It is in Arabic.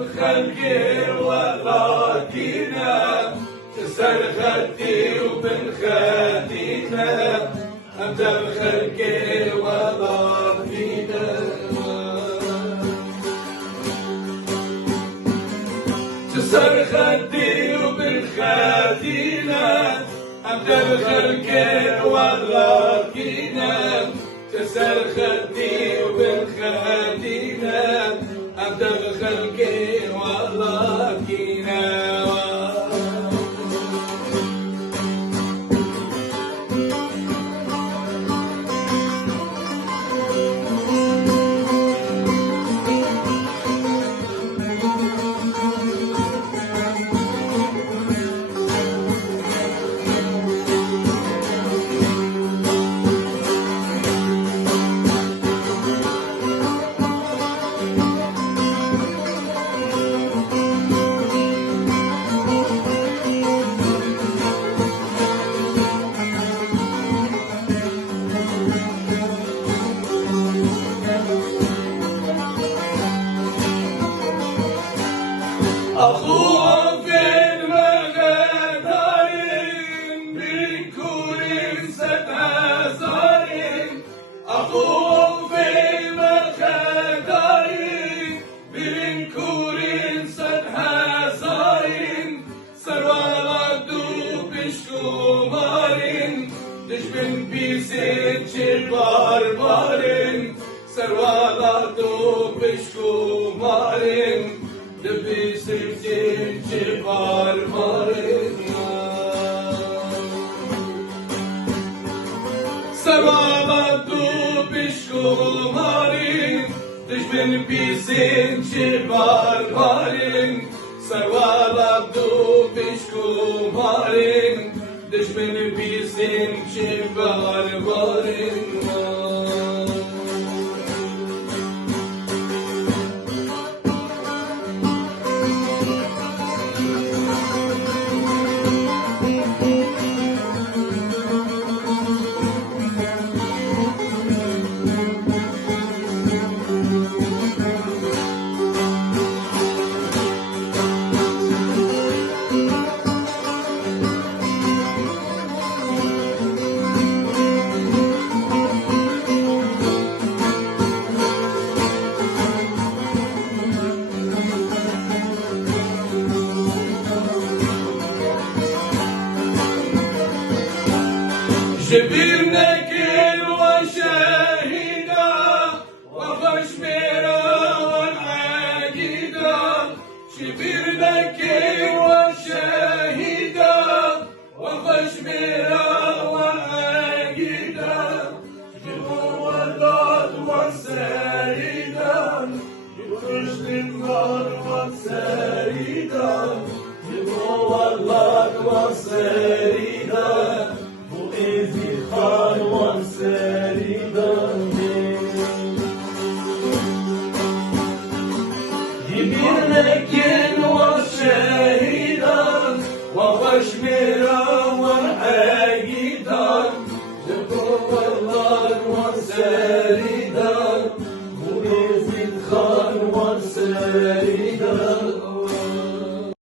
الخلق وراكينا تسر خدي وبن خدينا أنت الخلق وراكينا تسر خدي وبن خدينا أنت الخلق وراكينا تسر خدي وبن خدينا أنت الخلق وراكينا أخوهم في المغدارين بكل ستازارين أخوهم في المغدارين بكل ستازارين سروالدو بشكومارين دشمن بيسيت شباربارين سروالدو بشكومارين Devi sevdiğin civar varına Sarvaladu bişkumarin Düşmen bizim civar varin Sarvaladu bişkumarin Düşmen bizim civar varına جبرناك وشاهدا وخشمنا والعاقدا جبرناك وشاهدا وخشمنا والعاقدا جبر والله والسيدا يخرج النار والسيدا جبر والله والسيدا لكن وشاهدا وخشمرا والحاجدا ذكر الله والسريدا